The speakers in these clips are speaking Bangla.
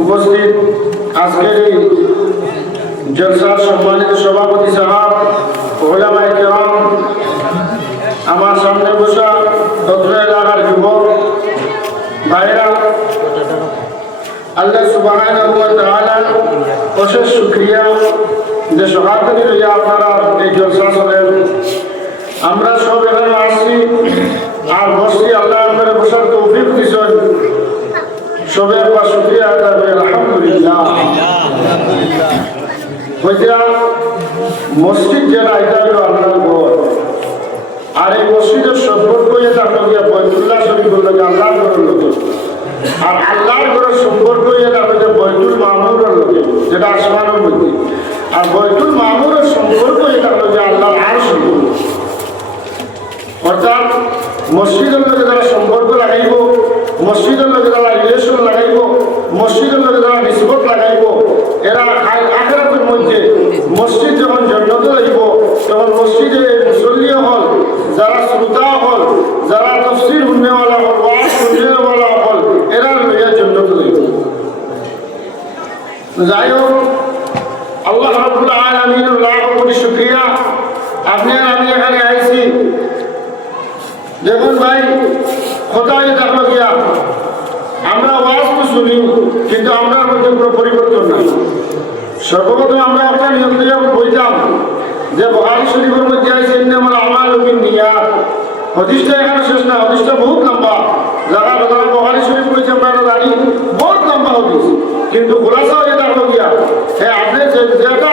উপস্থিত আজকের এই জলসার সম্মানিত সভাপতি সাহেব, ওলামায়ে কেরাম, আমার সামনে বসা অত্র এলাকার যুবক ভাইরা, আল্লাহ সুবহানাহু ওয়া তাআলার অশেষ শুকরিয়া যে সহায়তা লইয়া আপনারা এই জলসা চলেন। আমরা সব এখানে আসছি আর বসছি, আল্লাহ করে বসার তৌফিক দিয়েছেন। সবের বা শুকরিয়া আদায় করি আলহামদুলিল্লাহ। হইয়া মসজিদ যেটা এটা হলো আল্লাহর ঘর, আর এই মসজিদের সম্পর্ক এটা হইয়া বাইতুল্লাহ শরীফের লগে আল্লাহর ঘরের লগে, আর আল্লাহর ঘরের সম্পর্ক এটা হইয়া বাইতুল মামুরের লগে যেটা আসমানের মধ্যে, আর বাইতুল মামুরের সম্পর্ক এটা হইয়া আল্লাহর আরশের লগে। অর্থাৎ মসজিদের লগে যারা সম্পর্ক লাগাইব, মসজিদের লগে যারা রিলেশন লাগাইব, মসজিদের লগে যারা নিসবত লাগাইব, এরা আখিরাতের মধ্যে মসজিদ যখন জান্নাতে যাইব তখন মসজিদে মুসল্লি হল, যারা শ্রোতা হল, যারা তাফসীর শুননেওয়ালা হল, ওয়াজ শুননেওয়ালা হল, এরা লইয়া জান্নাতে যাইব। যাই হোক, আল্লাহ রাব্বুল আলামিনের লাখ কোটি শুকরিয়া, আপনি আর আমি এখানে আইছি। দেখুন ভাই, খোদাই দেখো গিয়া আমরা ওয়াজ তো শুনি, কিন্তু আমরার মধ্যে কোনো পরিবর্তন নাই। সর্বপ্রথম আমরা একটা নিয়ম দিয়ে বলতাম যে বুখারী শরীফের মধ্যে আছে ইন্নামাল আমালু বিন্নিয়াত। হাদিসটা এখানে শেষ না, হাদিসটা বহুত লম্বা। যারা বুখারী শরীফ কইছে আমরা জানি, বহুত লম্বা হাদিস, কিন্তু খোলাসা হয়ে দেখো গিয়া হ্যাঁ আপনি যেটা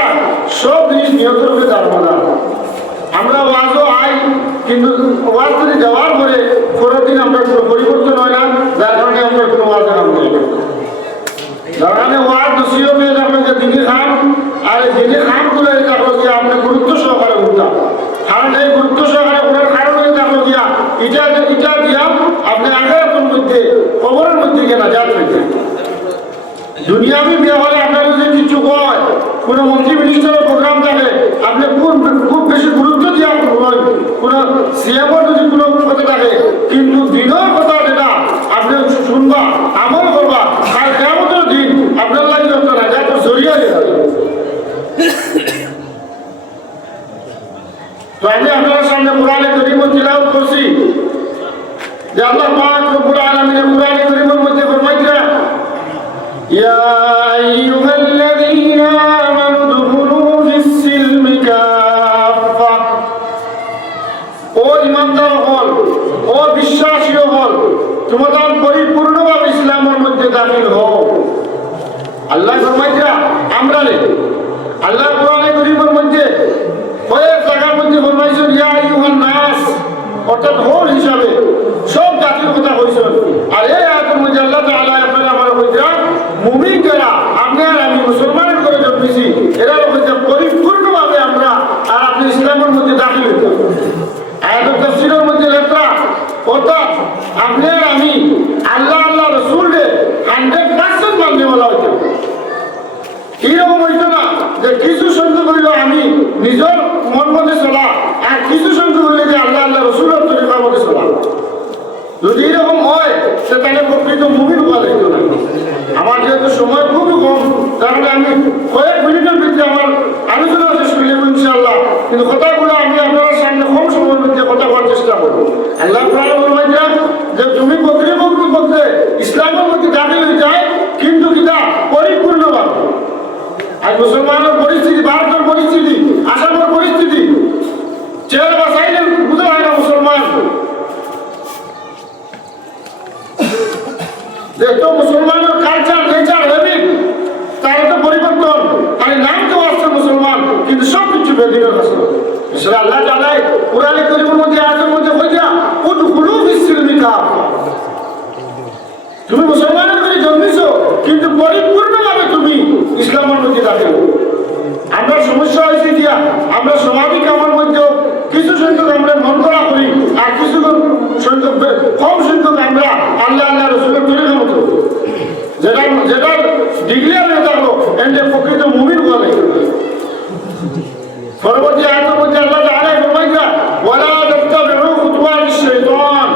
সব জিনিস নিয়তের উপরে দাঁড়াবো না। আমরা ওয়াজও আই, কিন্তু ওয়াজ যদি যাওয়ার পরে কোনোদিন আমরা কোনো পরিবর্তন হয় না, যার কারণে আমরা কোনো ওয়াজে কাম করি না। যার কারণে ওয়াজ দোষীয় মেয়ে দেখো যে দিদি খান, আর এই দিদি খানগুলো দেখো যে আপনি গুরুত্ব সহকারে উঠতাম, কারণ এই গুরুত্ব সহকারে ওনার কারণে দেখো গিয়া ইটা দিয়া আপনি আখিরাতের মধ্যে কবরের মধ্যে কেনা যাত হইতে। দুনিয়াবি বিয়ে হলে আপনার যদি কিছু হয়, কোনো মন্ত্রী মিনিস্টারের প্রোগ্রাম থাকে, আপনি খুব বেশি গুরুত্ব দিয়া হয়, কোনো সিএমও যদি কোনো কথা থাকে, কিন্তু দিনের কথা যেটা আপনি শুনবা, আমল করবা, আর কেমন দিন আপনার লাগে একটা রাজার জড়িয়ে যাবে। তো আমি আপনার সামনে কোরআনে কারীম তিলাওয়াত করছি যে আল্লাহ পাক রব্বুল আলামিন কোরআনে কারীমের মধ্যে ফরমাইছেন, ইয়া আইয়ুহাল্লাযীনা আমানু দুখুলু ফিস-সিলমি কাফা। ও ঈমানদার হল, ও বিশ্বাসী হল, তোমরা পরিপূর্ণভাবে ইসলামের মধ্যে দাখিল হও। আল্লাহ ফরমাইছেন আমরা আল্লাহ কোরআনে কারীমের মধ্যে কয়েক জায়গার মধ্যে ফরমাইছেন ইয়া আইয়ুহান নাস, অর্থাৎ হোল হিসাবে সব জাতির কথা কইছেন। আর এই আয়াতের মধ্যে আল্লাহ তাআলা আপনারা আমার কইছেন মুমিন যারা আপনি আর আমি মুসলমানের করে জন্মেছি, এরা হচ্ছে পরিপূর্ণভাবে আমরা আর আপনি ইসলামের মধ্যে দাখিল হইতে। আয়াতের তাফসীরের মধ্যে লেখা, অর্থাৎ আপনি আর আমি আল্লাহ আল্লাহ রাসূলের 100% মাননেওয়ালা হইতে। এইরকম হইতো না যে কিছু সংখ্যক হইল আমি নিজের মন মধ্যে চলা, আর কিছু সংখ্যক হইলে যে আল্লাহ আল্লাহ রাসূলের তরিকার মধ্যে চলা। যদি এরকম হয় সে তাহলে প্রকৃত মুমিন হওয়া যেত না। আমার যেহেতু সময় খুবই কম, তাহলে আমি কয়েক মিনিটের ভিতরে আমার আলোচনা শেষ করলে ইনশাআল্লাহ, কিন্তু কথাগুলো আমি আপনার সামনে কম সময়ের মধ্যে কথা বলার চেষ্টা করবো। আল্লাহ বলবেন যে তুমি বকরি করতে ইসলামের মধ্যে দাখিল হয়ে যায়, কিন্তু কিনা পরিপূর্ণভাবে। আর মুসলমানের পরিস্থিতি, ভারতের পরিস্থিতি, আসামের পরিস্থিতি চেহারা বাসাইলে বুঝতে হয় না মুসলমান। যেহেতু মুসলমানের কালচার, নেচার, হ্যাবিট তার একটা পরিবর্তন, খালি নাম তো আসছে মুসলমান, কিন্তু সব কিছু বেদিনের আছে। সেটা আল্লাহ তাআলা কুরআনে কারীমের মধ্যে আয়াতের মধ্যে কইয়া উদখুলু ফিস-সিলমি কাফা। তুমি মুসলমানের করে জন্মেছো, কিন্তু পরিপূর্ণভাবে তুমি ইসলামের মধ্যে দাখিল। আমরা সমস্যা হয়েছে দিয়া আমরা স্বাভাবিক আমার মধ্যেও কিছু সংখ্যক আমরা মন করা করি, আর কিছু সংখ্যক কম সংখ্যক আমরা আল্লাহ আল্লাহ রসুলের তরিকা মতো যেটা ডিক্লেয়ার হয়ে থাকলো এন্ড প্রকৃত মুমিন বলে। পরবর্তী আয়াতের মধ্যে আল্লাহ তাআলা ফরমাইয়া ওয়ালা তাত্তাবিউ খুতুওয়াতিশ শাইতান,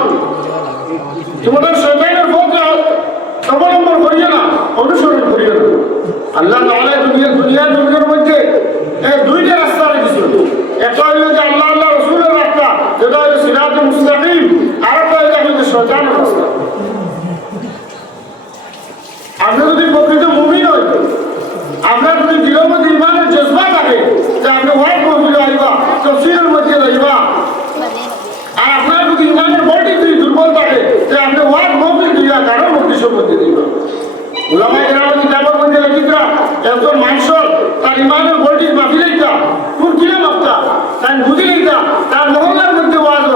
তোমাদের শয়তানের পথ অবলম্বন করিও না, অনুসরণ করিও না। আল্লাহ তাআলা দুনিয়ার মধ্যে এই দুইটা রাস্তা রেখেছিল। একটা হইল যে আল্লাহ আল্লাহ রসুলের রাস্তা, যেটা হইল সিরাতুল মুস্তাকিম, আর একটা হইল শয়তানের রাস্তা। আপনি যদি প্রকৃত মুমিন হই, আপনার যদি দিলের মধ্যে ইমানের জজবা থাকে যে আপনি ওয়াজ মাহফিলে আইবা, তাফসীরের মধ্যে যাইবা, আর আপনার যদি ইমানের বডি যদি দুর্বল থাকে যে আপনি ওয়াজ মাহফিল দিয়া কারোর মধ্যে মধ্যে দিবা। উলামায়ে কেরামের কিতাবের মধ্যে লিখিতরা একজন মানুষের তার ইমানের বডি মাহফিলেইতা কোন কিলে মাপতা তাই বুঝিলেইতা, তার মহল্লার মধ্যে ওয়াজ,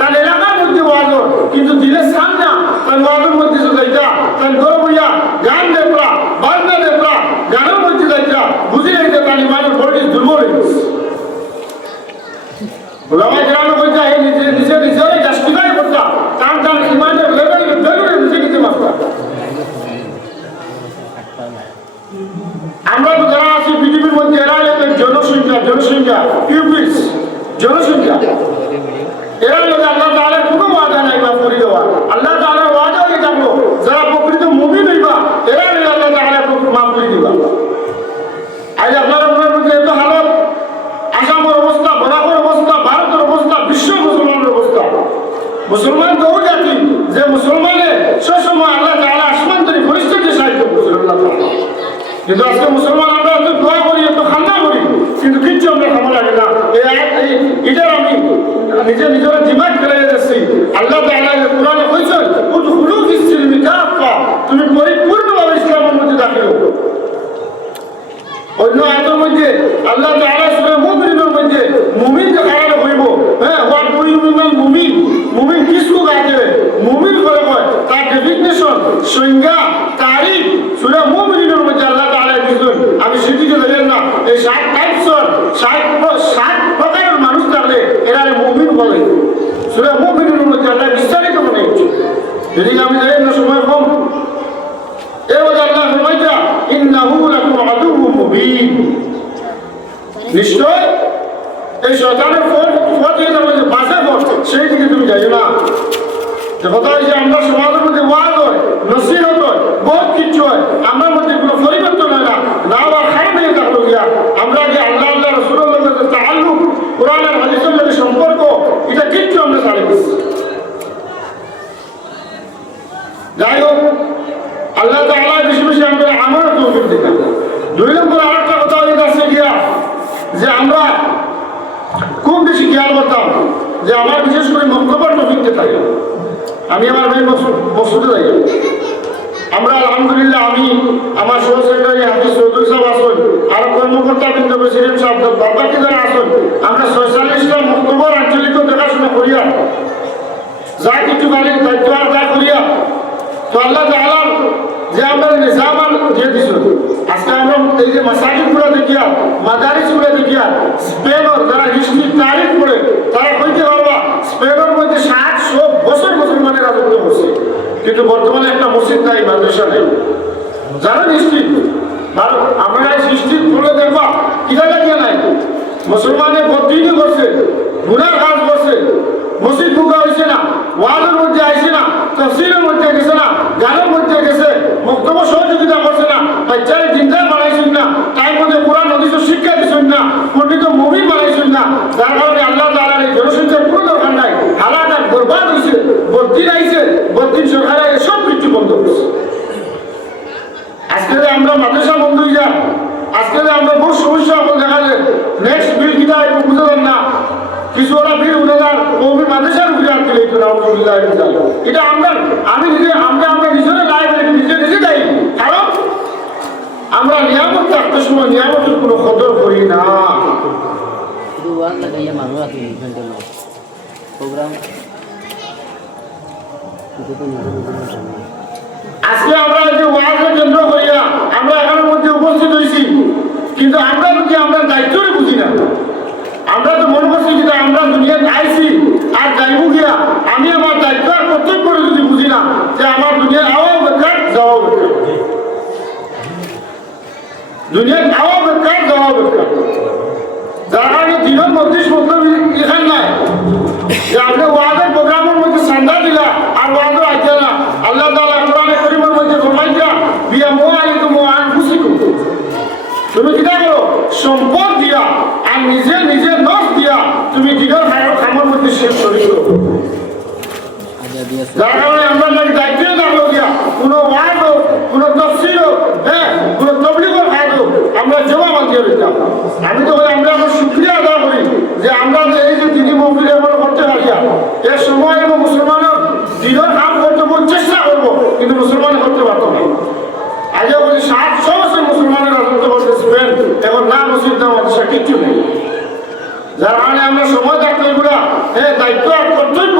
তার এলাকার মধ্যে ওয়াজ, কিন্তু দিলে সান না তার ওয়াজের মধ্যে যাইতা, তার গরু বইয়া গান দেখলা, বাজনা দেখলা, গানের মধ্যে যাইতা, বুঝিলেইতা তার ইমানের বডি দুর্বল হয়ে গেছে। উলামায়ে কেরামের কইতা এই নিজেরাই জাস্টিফাই করতা, তার ইমানের লেভেল নিজে মাপতা। আমরা তো যারা আছি পৃথিবীর মধ্যে এরা জনসংখ্যা ইউপিস জনসংখ্যা, এরা যদি আল্লাহ তাআলার কোনো ওয়াদা নাই মাফ করে দেওয়া, আল্লাহ তাআলার ওয়াদা হয়ে থাকলো যারা প্রকৃত মুমিন হইবা এরা আল্লাহ তাআলা মাফ করে দিবা। আজ আপনারা মধ্যে এত হালত, আসামের অবস্থা, বরাবর অবস্থা, ভারতের অবস্থা, বিশ্ব মুসলমানের অবস্থা। মুসলমান তো ওই জাতি যে মুসলমানের সবসময় আল্লাহ তাআলা আসমান থেকে ফেরেশতাকে সাহায্য করেছিল আল্লাহ তাআলা। কিন্তু আজকে মুসলমান আমরা এত দোয়া করি, এত খান্না করি, কিন্তু কিচ্ছু আমরা খাবো লাগে না। এটার আমি নিজের দিমাগ ফেলে যাচ্ছি। আল্লাহ তাআলা কোরআনে কইছেন উদখুলু ফিস-সিলমি কাফা, তুমি পরিপূর্ণভাবে ইসলামের মধ্যে দাখিল হও। অন্য আয়াতের মধ্যে আল্লাহ তাআলা সূরা মুমিনের মধ্যে মুমিন যে কারণে হইব, হ্যাঁ হোয়াট ডু ইউ মিন মুমিন, মুমিন কিসকো কাকে মুমিন করে হয়, তার ডেফিনিশন, সংজ্ঞা, তারিখ সূরা মুমিনের মধ্যে আল্লাহ তাআলা দিয়েছেন। আমি সেদিকে দেখেন না, এই 7 টাইপসর 7 প্রকারের মানুষ থাকলে এরা মুমিন বলে। সূরা মুমিনের মধ্যে আল্লাহ বিস্তারিত বলেছে। যদি আমি দেখেন না সময় কম, এর মধ্যে আল্লাহ ফরমাইয়া ইন্নাহু লাকুম আদুউম মুবিন, নিশ্চয় এই শয়তানের পথ দিয়ে যে বাসে পথ সেই দিকে তুমি যাইও না। যে কথা হয়েছে আমরা সমাজের মধ্যে ওয়াজ হয়, নসিহত হয়, বহুত কিছু হয়, আমার মধ্যে কোনো পরিবর্তন হয় না, দাওয়া খারাপ হয়ে থাকলো গিয়া। আমরা যে আল্লাহ আল্লাহ রাসূলের সাথে তাআল্লুক, কোরআন আর হাদিসের সাথে সম্পর্ক, এটা কিচ্ছু আমরা ছাড়ি দিচ্ছি। যাই হোক, আল্লাহ তাআলা বেশি বেশি আমরা আমার তৌফিক দিন। 2 নম্বর আরেকটা কথা হয়ে যাচ্ছে গিয়া যে আমরা খুব বেশি খেয়াল করতাম যে আমার বিশেষ করে মক্তব্য টপিকতে থাকে। আমি আমার ভাই মকসুদে যাই, আমরা আলহামদুলিল্লাহ আমি আমার সহ সেক্রেটারি হাফিজ চৌধুরী সাহেব আসুন, আর কর্মকর্তা বৃন্দ প্রেসিডেন্ট সাহেব বাবাকে যারা আসুন, আমরা 46টা মক্তব্য আঞ্চলিক দেখাশোনা করিয়া যা কিছু গাড়ির দায়িত্ব আদায় করিয়া, তো আল্লাহ তাআলা যে আমরা নিজাম দিয়ে দিছিল। আজকে আমরা এই যে মাসাজিদগুলো দেখিয়া, মাদারিসগুলো দেখিয়া, স্পেনের যারা হিস্ট্রি তারিখ পড়ে তারা কইতে পারবা স্পেনের মধ্যে 700 বছর মুসলমানের রাজত্ব করছে, কিন্তু বর্তমানে একটা মসজিদ নাই, মাদ্রাসা নেই। যারা হিস্ট্রি আমরা হিস্ট্রি পড়লে দেখবা কিনা লাগিয়া নাই, মুসলমানের বদদিনই করছে, গুনার কাজ করছে, মসজিদ ঢুকা হয়েছে না, ওয়াজের মধ্যে আইছে না, বদিন সরকারে এসব কিছু বন্ধ করছে। আজকে আমরা মাদ্রাসা বন্ধ হয়ে যান, আজকে আমরা বহু সমস্যা এখন দেখা যায়। নেক্সট বিল কিনা একটু বুঝে দেন না, কিছু ওরা বিল উঠে যান কবি মাদ্রাসার উঠে আনতে লাগতো না। এটা আমরা আমি নিজে আমরা নিজেরা দায় নিজে নিজে দায়ী, কারণ আমরা নিয়ামত থাকতে সময় নিয়ামতের কোনো কদর করি না। আজকে আমরা যে ওয়াজকে কেন্দ্র করিয়া আমরা এখানের মধ্যে উপস্থিত হয়েছি, কিন্তু আমরা যদি আমরা দায়িত্বই বুঝি না। আমরা তো মনে করছি যে আমরা দুনিয়াতে আইছি আর যাইব গিয়া, আমি আমার দায়িত্ব আর কর্তব্য করে যদি বুঝি না যে আমার দুনিয়ার আওয়াও বেকার যাওয়াও বেকার, দুনিয়ার আওয়া বেকার যাওয়াও বেকার। যার কারণে দিনের মধ্যে এখান নাই যে আপনি ওয়াজের প্রোগ্রামের মধ্যে সান্দা দিলা আর ওয়াজও আইতে না। আল্লাহ তাআলা কোরআনে কারীমের মধ্যে ফরমাইয়া বিয়া মুআলিকুম ওয়া আনফুসিকুম, তুমি কিটা করো সম্পদ দিয়া আর নিজের নফস দিয়া তুমি দিনের খামের মধ্যে শেষ করে করো। যার কারণে আমরা নাকি দায়িত্ব থাকলো গিয়া কোনো ওয়াজ হোক, কোনো তফসির হোক, হ্যাঁ কোনো তবলিগের কাজ হোক, আমরা জবাব দিয়ে দিতাম। আমি তো আমরা আমার শুকরিয়া আদায় করি যে আমরা যে এই যে দিনী মহফিল আমরা করতে পারি, এর সময় এবং মুসলমানের দিনের কাম করতে বহু চেষ্টা করবো, কিন্তু মুসলমান করতে পারতো না। আগে বলি 700 বছর মুসলমানের রাজত্ব করতেছিলেন, এখন না মসজিদ না মাদ্রাসা কিচ্ছু নেই। যার কারণে আমরা সময় থাকতে এগুলা দায়িত্ব আর কর্তব্য।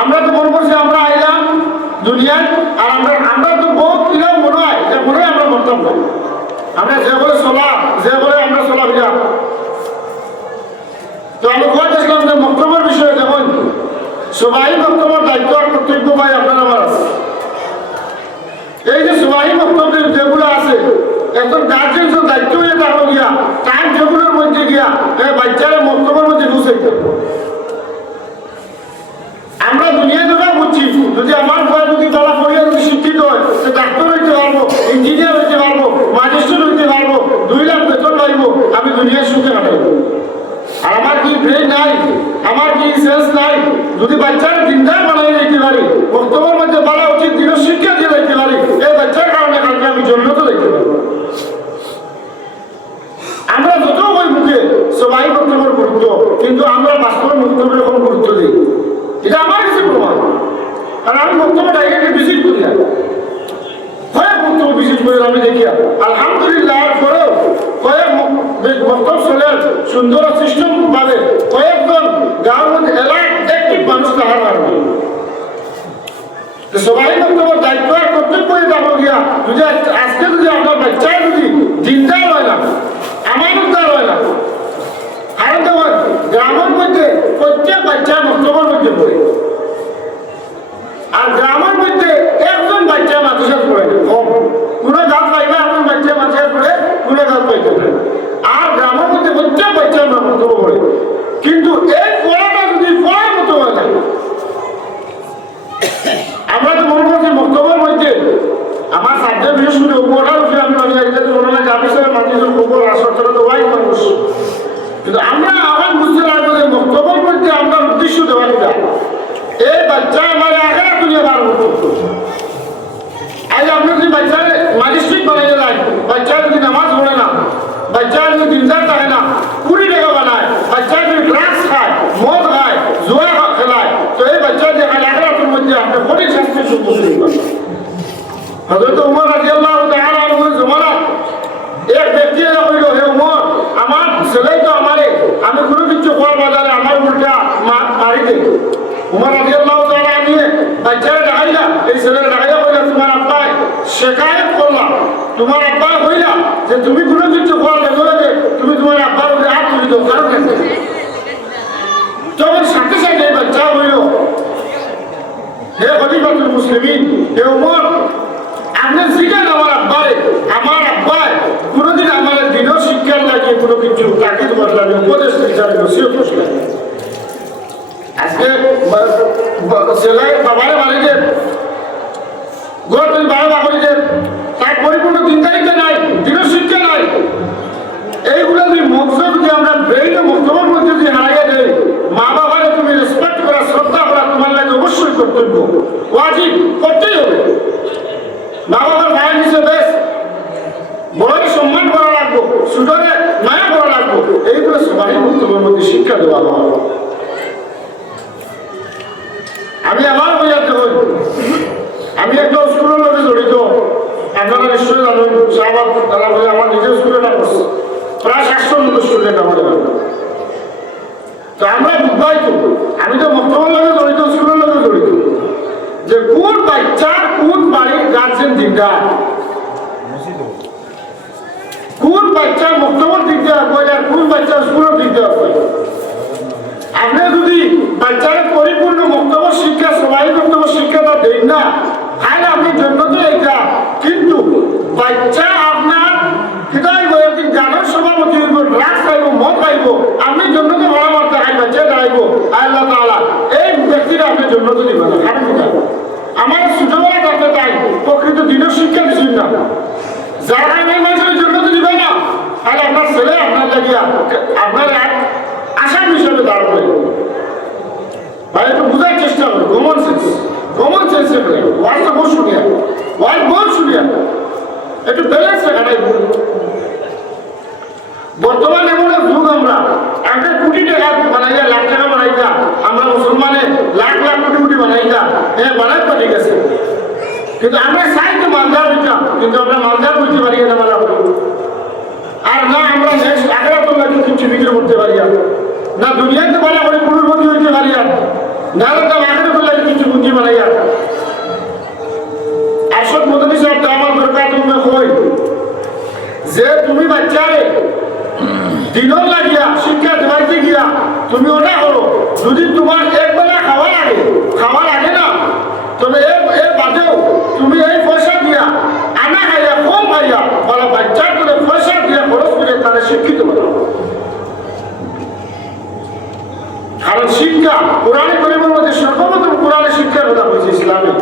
আমরা তো মনে করছি আমরা আইলাম দুনিয়ায়, আর আমরা তো বহুত কিরাও মনে হয় যে মনে হয় আমরা মরতাম না। আমরা যে বলে চলা, যে বলে আমরা চলা ভিজা। তো আমি কোয়াতে আসলাম যে বক্তব্যের বিষয়ে দেখুন, সবাই বক্তব্যের দায়িত্ব আর কর্তব্য ভাই আপনার আমার আছে। এই যে সবাই বক্তব্যের যেগুলো আছে, একজন গার্জেন্সের দায়িত্ব হয়ে থাকলো গিয়া টাইম টেবিলের মধ্যে গিয়া বাচ্চারা বক্তব্যের মধ্যে ঘুষে। আমরা দুনিয়া দেখা বুঝছি, যদি আমার বয় যদি তারা পড়িয়া যদি শিক্ষিত হয়, সে ডাক্তার হইতে পারবো, ইঞ্জিনিয়ার হইতে পারবো, ম্যাজিস্ট্রেট হইতে পারবো, 2 লাখ বেতন পাইব, আমি দুনিয়ার সুখে কাটাইব। আর আমার কি ব্রেন নাই, আমার কি সেন্স নাই, যদি বাচ্চারা দিনদার বানাই দিতে পারি, বক্তব্যের মধ্যে বলা উচিত দিন শিক্ষা দিয়ে দিতে পারি, এই বাচ্চার কারণে কালকে আমি জন্নত দেখতে পারবো। আমরা যত বই মুখে সবাই বক্তব্যের গুরুত্ব, কিন্তু আমরা বাস্তব বক্তব্যের কোনো গুরুত্ব দিই, এটা আমার কাছে প্রমাণ। কারণ আমি বক্তব্যটা এখানে ভিজিট করি না, কয়েক বক্তব্য ভিজিট করে আমি দেখি, আলহামদুলিল্লাহ পরেও কয়েক বক্তব্য চলে সুন্দর সিস্টেম ভাবে কয়েকজন গাঁর মধ্যে অ্যাক্টিভ মানুষ তাহার কারণে সবাই বক্তব্য দায়িত্ব আর কর্তব্য যাবো গিয়া। যদি আজকে যদি আপনার বাচ্চায় যদি দিনদার হয় না, আমানতদার হয় না, কারণ দেখুন গ্রামের মধ্যে প্রত্যেক বাচ্চার বক্তব্যের মধ্যে পড়ে, আর গ্রামের মধ্যে একজন বাচ্চা মাদ্রাসা পড়ে না, কম। কোনো গাছ পাইবে এখন বাচ্চা মাদ্রাসা পড়ে, কোনো গাছ পাইতে না। আর গ্রামের মধ্যে প্রত্যেক বাচ্চার বক্তব্য পড়ে, কিন্তু এই পড়াটা যদি পড়ার মতো হয় না, আমরা তো মনে করছি বক্তব্যের মধ্যে আমার সাবজেক্ট বিশেষ করে উপকার উঠে আমি মনে হয় মনে হয় যাবি স্যার মানুষের উপর আসর তো ওয়াই মানুষ, কিন্তু আমরা আবার বুঝতে পারবো যে বক্তব্যের মধ্যে আমরা উদ্দেশ্য দেওয়া যায় এই বাচ্চা আমার আগে দুনিয়া বার হতো। আজ আপনি যদি বাচ্চার ম্যাজিস্ট্রেট বানাইতে যায়, বাচ্চা যদি নামাজ পড়ে না, বাচ্চা যদি দিনদার থাকে না, 20 টাকা বানায়, বাচ্চা যদি ড্রাগস খায়, মদ খায়, জুয়া খেলায়, তো এই বাচ্চা যে আখেরাতের মধ্যে আপনি কঠিন শাস্তির সম্মুখীন করবেন। হযরত উমর রাদিয়াল্লাহু তাআলা আনহুর জমানায় এক ব্যক্তি কইল, হে উমর, আমার ছেলেই তো আমারে, আমি কোনো কিছু করার বাজারে আমার উল্টা মারি দেয়। উমর রাদিয়াল্লাহু তাআলা নিয়ে বাচ্চারা ডাকাইলা, এই ছেলেরা ডাকাইলা কইলা, তোমার আব্বাই শেখায়ত করলাম, তোমার আব্বা কইলা যে তুমি কোনো কিছু করার বাজারে তুমি তোমার আব্বার উপরে হাত তুলি দাও, কারণ তখন সাথে সাথে বাচ্চা হইল, হে খলিফাতুল মুসলিমিন, হে উমর, আপনি শিখেন আমার আব্বারে, আমার আব্বাই কোনোদিন আমার দিনও শিক্ষার লাগিয়ে কোনো কিছু তাকিদ করলাম, উপদেশ দিচ্ছেন, নসিহত করলেন। আজকে ছেলে বাবারে বাড়িতে ঘর তুমি বাবা বাড়িতে তার পরিপূর্ণ দিনদারিতে নাই, দিনও শিক্ষা নাই। এইগুলো যদি মকসদ যদি আমরা ব্রেইনে বক্তব্যের মধ্যে যদি হারাইয়া দেয়, মা বাবারে তুমি রেসপেক্ট করা, শ্রদ্ধা করা তোমার লাগে অবশ্যই কর্তব্য, ওয়াজিব করতেই হবে। মা বাবার ভাইয়ের নিচে বেশ বড়কে সম্মান করা লাগবো, ছোটরে মায়া করা লাগবো, এইগুলো সবাই বক্তব্যের মধ্যে শিক্ষা দেওয়া হয়। আমি আমার বইয়াতে হই, আমি একটা স্কুলের মধ্যে জড়িত, আপনারা নিশ্চয়ই জানেন। শাহবাগ তারা বলে আমার নিজের স্কুলে না করছে, প্রায় 700 মতো স্টুডেন্ট আমাদের। তো আমরা বুঝবাই তো, আমি তো বক্তব্যের লগে জড়িত, স্কুলের লগে জড়িত, যে কোন বাচ্চার কোন বাড়ির গার্জেন দিকদার, কোন বাচ্চার বক্তব্যের দিক দেওয়া হয় আর কোন বাচ্চার স্কুলের দিক দেওয়া হয়। আপনি যদি বাচ্চারা পরিপূর্ণ বক্তব্য শিক্ষা, সবাই বক্তব্য শিক্ষাটা দেন না, তাহলে আপনি জন্য তো এটা, কিন্তু বাচ্চা আপনার হৃদয় একদিন গানের সভাপতি হইব, ড্রাগস খাইব, মদ খাইব, আপনি জন্য তো ভাড়া মারতে খাই বাচ্চা দাঁড়াইব, আল্লাহ তাআলা এই ব্যক্তিরা আপনার জন্য তো দিবে না। আমার ছোটবেলা থাকতে তাই প্রকৃত দিনের শিক্ষা দিচ্ছেন না, যারা এই মানুষের জন্য তো দিবে না, তাহলে আপনার ছেলে আপনার লাগিয়া আপনার এক আসাম হিসাবে দাঁড়াবে। ভাই একটু বোঝার চেষ্টা করো, কমন সেন্স, কমন সেন্স রেখে ওয়াজটা বহু শুনিয়া, ওয়াজ বহু শুনিয়া, একটু ব্যালেন্স রাখাটাই। বর্তমানে এমন এক যুগ, আমরা একটা কোটি টাকা বানাইয়া, লাখ টাকা বানাইতা, আমরা মুসলমানে লাখ লাখ কোটি কোটি বানাইতা, হ্যাঁ বানাই তো ঠিক আছে, কিন্তু আমরা চাই তো মালদার দিতাম, কিন্তু আমরা মালদার করতে পারি না মালা, আর না আমরা নেক্সট আখেরাতের লাগে কিছু বিক্রি করতে পারি না, দুনিয়াতে বলা করে পুরুষপতি হইতে পারি না, আখেরাতের লাগে কিছু পুঁজি বানাই। আসল মদনী সাহেব আমার দরকার তুমি হই যে তুমি বাচ্চারে দিনের লাগিয়া শিক্ষা দেওয়াইতে গিয়া তুমি ওটা করো, যদি তোমার একবেলা খাওয়া লাগে না, তবে এর বাদেও তুমি এই পয়সা দিয়া আনা খাইয়া কম খাইয়া বলা বাচ্চার করে পয়সা দিয়া খরচ করে তারা শিক্ষিত করো। কারণ শিক্ষা কোরআনে কারীমের মধ্যে সর্বপ্রথম কোরআনে শিক্ষার কথা বলছে ইসলামে।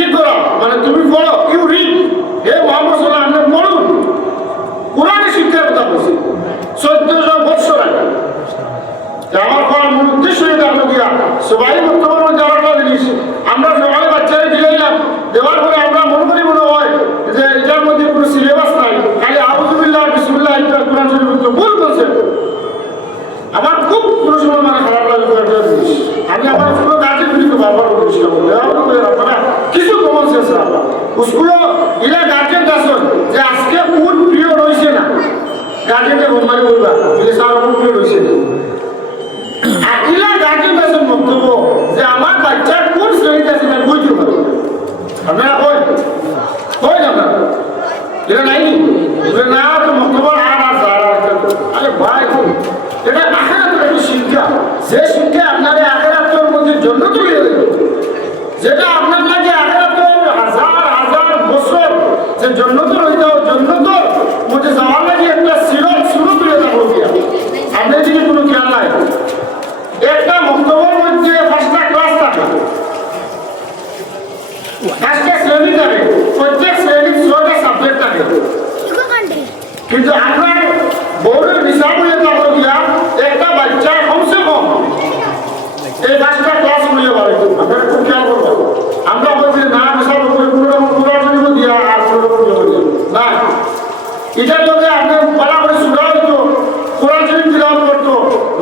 ই করো মানে তুমি পড়ো, ইউ রিড, হে মুহাম্মদ সাল্লাল্লাহু আলাইহি ওয়াসাল্লাম পড়ুন, কোরআনে শিক্ষার কথা বলছে 1400 বছর আগে। আমার পড়ার মূল উদ্দেশ্য এটা হলো গিয়া সবাই বর্তমানে যাওয়াটা জিনিস আমরা সবাই বাচ্চারা দিলাম, দেওয়ার পরে আমরা মনে হয় যে এটার মধ্যে কোনো সিলেবাস নাই, খালি আউযুবিল্লাহ বিসমিল্লাহ এটা কোরআন শরীফ তো ভুল বলছে। আমার খুব কোনো সময় মানে খারাপ লাগে একটা জিনিস, আমি আমার স্কুলে গার্জেন কিন্তু বারবার বলছিলাম আপনারা কিছু কমন সেন্স রাখবা স্কুলে এরা গার্জেন আসুন যে আজকে কোন পিরিয়ড হয়েছে না, গার্জেনকে ঘুমানি বলবা স্যার কোন পিরিয়ড হয়েছে না, আর এরা গার্জেন আসুন বক্তব্য যে আমার বাচ্চা কোন শ্রেণীতে আছে না বলতে পারবে। আপনারা কই আপনারা এটা নাই না তো বক্তব্য আরে ভাই এটা আখেরাতের একটা শিক্ষা, যে শিক্ষা আপনার আখেরাতের মধ্যে জন্য তুলে দেবে, যেটা আপনার লাগে আখেরাতের হাজার বছর যে জন্নতর হইতে জন্নতর মধ্যে যাওয়ার লাগে একটা শুরু তুলে থাকলো গিয়া আপনার দিকে কোনো খেয়াল নাই। একটা বক্তব্যের মধ্যে 5টা ক্লাস থাকে, 5টা শ্রেণী থাকে, প্রত্যেক শ্রেণীর 6টা সাবজেক্ট থাকে, কিন্তু আপনার বোর্ডের হিসাব হয়ে থাকলো গিয়া একটা বাচ্চা কমসে কম এই 5টা ক্লাস হইলে পারে। আপনারা খুব খেয়াল করবেন, আমরা বলছি না হিসাব করে পুরো দিয়া আর না, এটার লগে আপনি পালা করে সুরা হইতো, কোরআন শরীফ তিলাওয়াত করতো,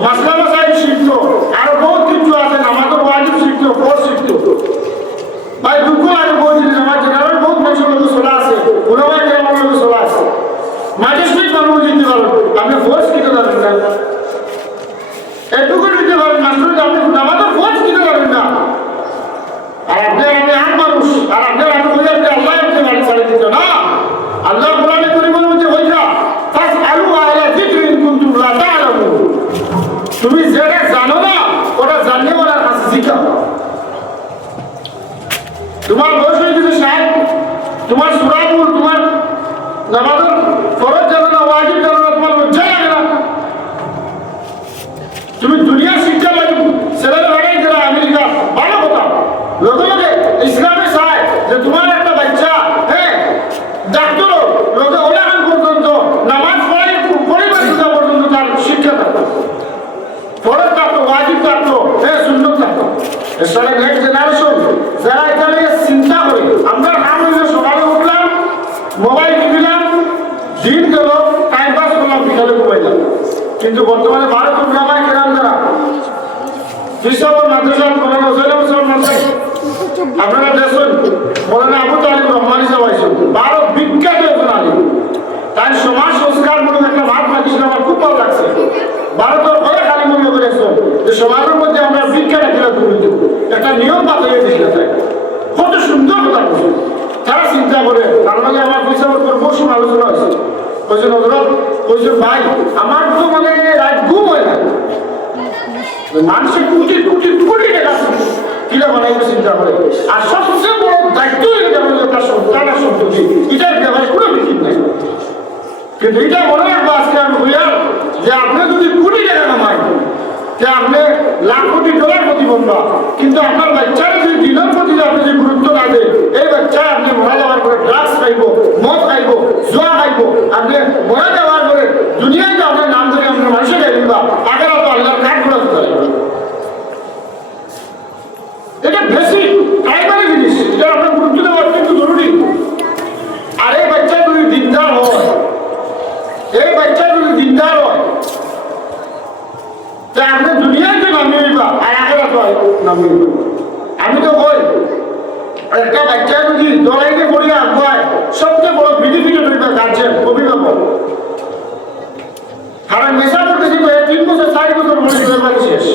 মাসলা মাসাইল শিখতো, আরো বহুত কিছু আছে, নামাজের ওয়াজিব শিখতো, ফরজ শিখতো। ভাই দুঃখ লাগে বহুত জিনিস, আমার জেনারেল বহুত মানুষের লোক চলা আছে, ওনারা আমার লোক চলা আছে, ম্যাজিস্ট্রেট মানুষ দিতে পারেন, আপনি ফোর্স কিনতে পারেন না, এটুকু দিতে পারেন মাস্টার, আপনি নামাজের ফোর্স কিনতে পারেন না, আর আপনি আমি আর মানুষ, আর আপনার আমি বলি আপনি আল্লাহ আপনি বাড়ি ছাড়ে দিত না। আল্লাহ কোরআনে কারীমের মধ্যে হইতা ফাসআলু আলা যিকরি ইন কুনতুম লা তা'লামুন, তুমি যেটা জানো না ওটা জানলে ওনার কাছে শিখাও। তোমার বয়স হয়ে গেছে 60, তোমার সূরা পড়, তোমার নামাজের ফরজ জানো না, ওয়াজিব জানো না, তোমার লজ্জা লাগে না, তুমি দুনিয়ার শিক্ষা লাগে ছেলেরা লাগাই দিলা আমেরিকা, ভালো কথা, লোকে লোকে ইসলামে চায় যে তোমার একটা বাচ্চা হ্যাঁ ডাক্তার লোকে ওলাখান পর্যন্ত নামাজ পড়াই পরিবার পর্যন্ত তার শিক্ষা থাকবে, এছাড়া নেক্সট জেনারেশন যারা এখানে চিন্তা করে, আমরা নাম হইলে সকালে উঠলাম, মোবাইল টিপিলাম, দিন গেল, টাইম পাস করলাম, বিকালে ঘুমাইলাম। কিন্তু বর্তমানে ভারতের গ্রামায় কেরাম যারা বিশাল মাদ্রাসা মৌলানা হোসেন হোসেন মাদ্রাসা আপনারা দেখুন, মৌলানা আবু তালিব রহমানি সাহেব আইসেন, ভারত বিখ্যাত একজন আলিম। তাই সমাজ সংস্কারমূলক একটা ভাব লাগিয়েছিল, আমার খুব ভালো লাগছে। ভারতের অনেক আলিম মনে করেছেন যে সমাজের মধ্যে আমরা ভিক্ষা রাখিলা দুর্নীতি একটা নিয়ম বাতাইয়ে দিয়েছিল। তাই কত সুন্দর কথা বলছে। তারা চিন্তা করে, তার মানে আমার পিছনের উপর বহু আলোচনা হয়েছে। বলছেন হজরত, বলছেন ভাই আমার তো মানে রাত ঘুম হয় না, মানুষের কোটি কোটি কোটি টাকা কিনা বানাইতে চিন্তা করে। আর সবচেয়ে বড় দায়িত্ব এটা হলো তার সন্তান আর সম্পত্তি, এটার ব্যাপারে কোনো বিচিত নাই। কিন্তু এটা মনে রাখবো আজকে আমি বললাম যে আপনি যদি কোটি টাকা কামাই, যে আপনি লাখ কোটি ডলার প্রতিবন্ধা, কিন্তু আপনার বাচ্চারা যদি দিনের প্রতি আপনি যে গুরুত্ব না দেন, এই বাচ্চায় আপনি মরা যাওয়ার পরে ড্রাগস খাইব, মদ খাইব, জোয়া খাইব, আপনি মরা যাওয়ার পরে দুনিয়ায় তো আপনার নাম ধরে আপনার মানুষের খাইবেন বা আগেরা তো আল্লাহর কাঠ ঘোরা করতে। এটা বেশি প্রাইমারি জিনিস, এটা আপনার গুরুত্ব দেওয়া কিন্তু জরুরি। আর এই বাচ্চা যদি দিনদার হয়, এই বাচ্চা যদি দিনদার হয়, তা আপনি দুনিয়াতে নামিয়ে দিবা আর আগেরা তো নামিয়ে দিবা। আমি তো বই একটা বাচ্চা যদি দলাইতে পড়িয়ে আগুয়ায়, সবচেয়ে বড় বেনিফিট হইবা গার্জেন, অভিভাবক। কারণ নেশা করতেছি 3 বছর 4 বছর মনে শেষ।